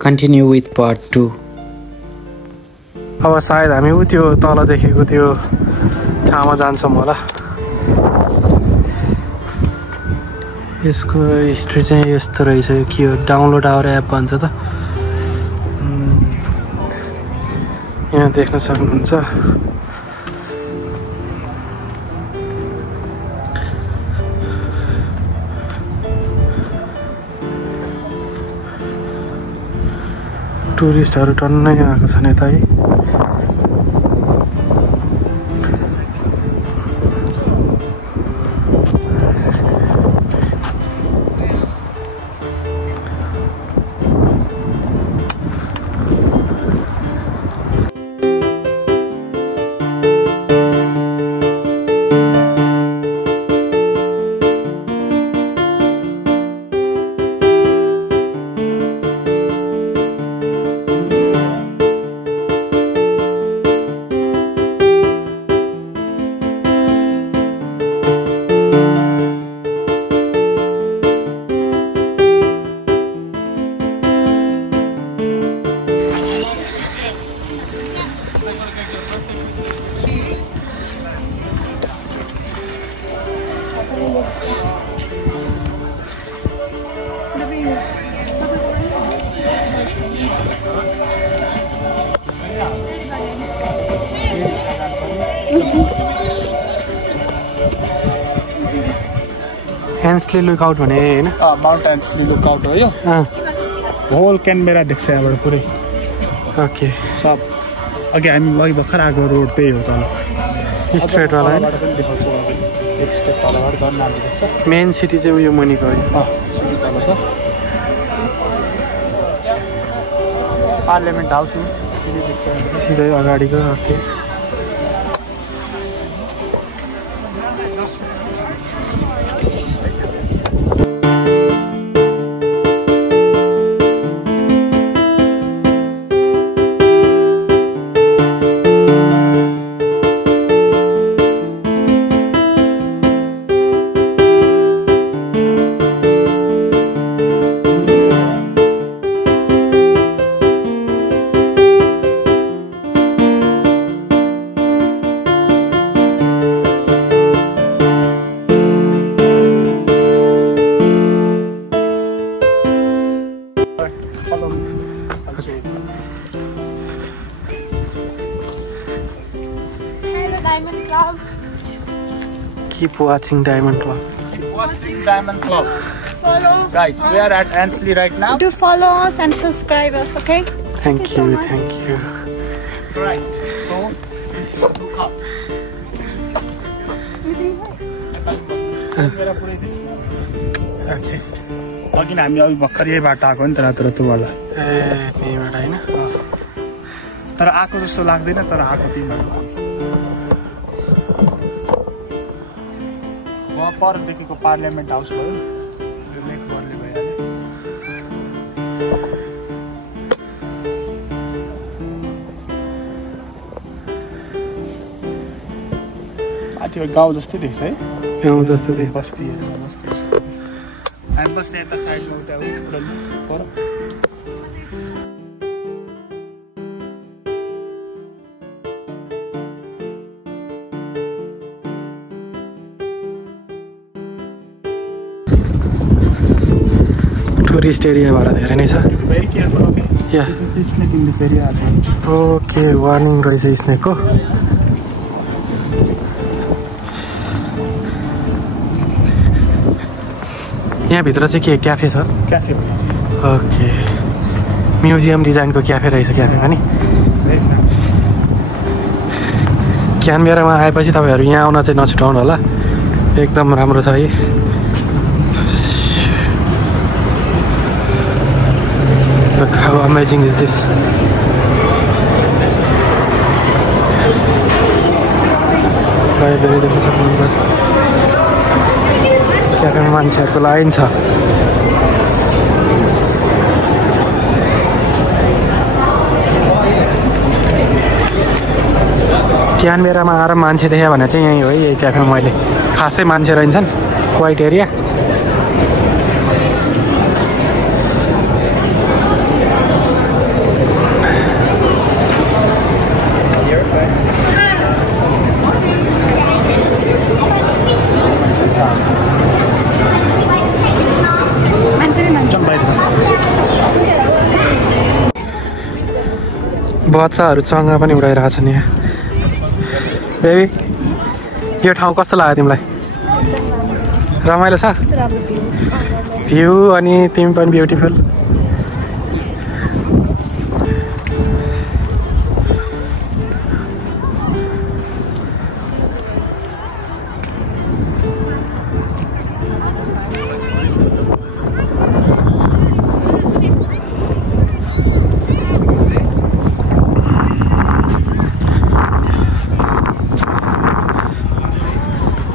continue with part 2. अब सायद हामी उ त्यो तल देखेको त्यो ठाउँमा जान्छौँ होला। यसको हिस्ट्री चाहिँ यस्तो रहेछ। के हो डाउनलोड आवर एप भन्छ त। यहाँ देख्न सक्नुहुन्छ। टुरिस्टहरु टन्नै आएको छन् यता है। Hensley Lookout भने हैन माउन्ट हेन्सली लुकआउट हो यो होल क्यानबेरा देख्छ यहाँबाट पुरै ओके सब अघि हामी अघि भर्खर आएको रोड त्यही हो तल स्ट्रेट वाला हैन एक स्टेप तलबाट झन् नाम देख्छ मेन सिटी चाहिँ उयो मुनिको हो सिटी तल छ पार्लियामेन्ट हाउस हो सिटी देख्छ सिधै अगाडिको okay Diamond Club. Keep watching Diamond Club. Keep watching Diamond Club. Follow. Guys, we are at Hensley right now. Do follow us and subscribe us, okay? Thank so you, much. thank you. Right. So, look up. That's it. अघि हामी अघि भर्खर यही बाटो आएको नि त रातोवाला ए त्यहीबाट हैन तर आएको जस्तो लाग्दैन तर आएको त्यहीबाट वहाँ परदेखिको पार्लियामेन्ट हाउस भयो यो लेक बन्ने भइहाल्यो त्यो गाउँ जस्तै देख्छ है गाउँ जस्तो देख्छ बस्ती हामी बस्ने यता साइडमा उता पर टुरिस्ट एरियाबाट धेरै नै छ very careful okay yeah snake in this area okay warning रहेछ स्नेकको यहाँभित्र चाहिँ के क्याफे छ क्याफे ओके म्युजियम डिजाइनको क्याफे रहेछ क्याफे पनि क्यानबेरामा आएपछि तपाईँहरू यहाँ आउन चाहिँ नछुटाउनु होला एकदम राम्रो छ है Look how amazing is this. Library देख्न सक्नुहुन्छ क्याफेमा मान्छेहरूको लाइन छ क्यानबेरामा आएर मान्छे देखेँ भने चाहिँ यहीँ हो है यही क्याफेमा मैले खासै मान्छे रहन्छन् वाइट एरिया बच्चाहरू चङ्गा पनि उडाइरहेको छन् यहाँ बेबी यो ठाउँ कस्तो लाग्यो तिमीलाई रमाइलो छ भ्यू अनि तिमी पनि ब्युटिफुल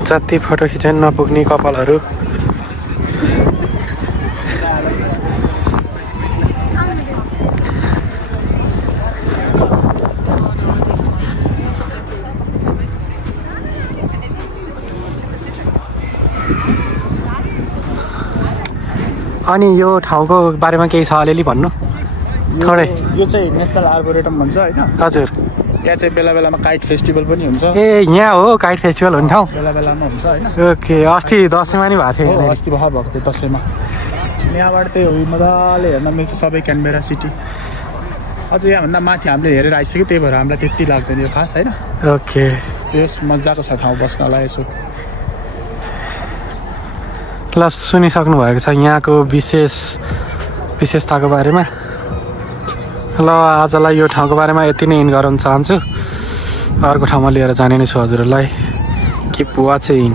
जति फोटो खिच्न नपुग्ने कपालहरू अनि यो ठाउँको बारेमा केही छ अलिअलि भन्नु थोरै यो चाहिँ नेसनल आर्बोरेटम भन्छ होइन हजुर यहाँ चाहिँ बेला बेलामा काइट फेस्टिभल पनि हुन्छ ए यहाँ हो काइट फेस्टिभल हुने ठाउँ बेला बेलामा हुन्छ होइन ओके अस्ति दसैँमा नि भएको थियो हो, अस्ति भर्खर भएको थियो दसैँमा यहाँबाट त्यही हो मजाले हेर्न मिल्छ सबै क्यानबेरा सिटी अझ यहाँभन्दा माथि हामीले हेरेर आइसक्यो त्यही भएर हामीलाई त्यति लाग्दैन यो खास होइन ओके यस मजाको छ ठाउँ बस्नलाई यसो ल सुनिसक्नु भएको छ यहाँको विशेषताको बारेमा ल आजलाई यो ठाउँको बारेमा यति नै इन गराउन चाहन्छु अर्को ठाउँमा लिएर जाने नै छु हजुरहरूलाई किप वाचिङ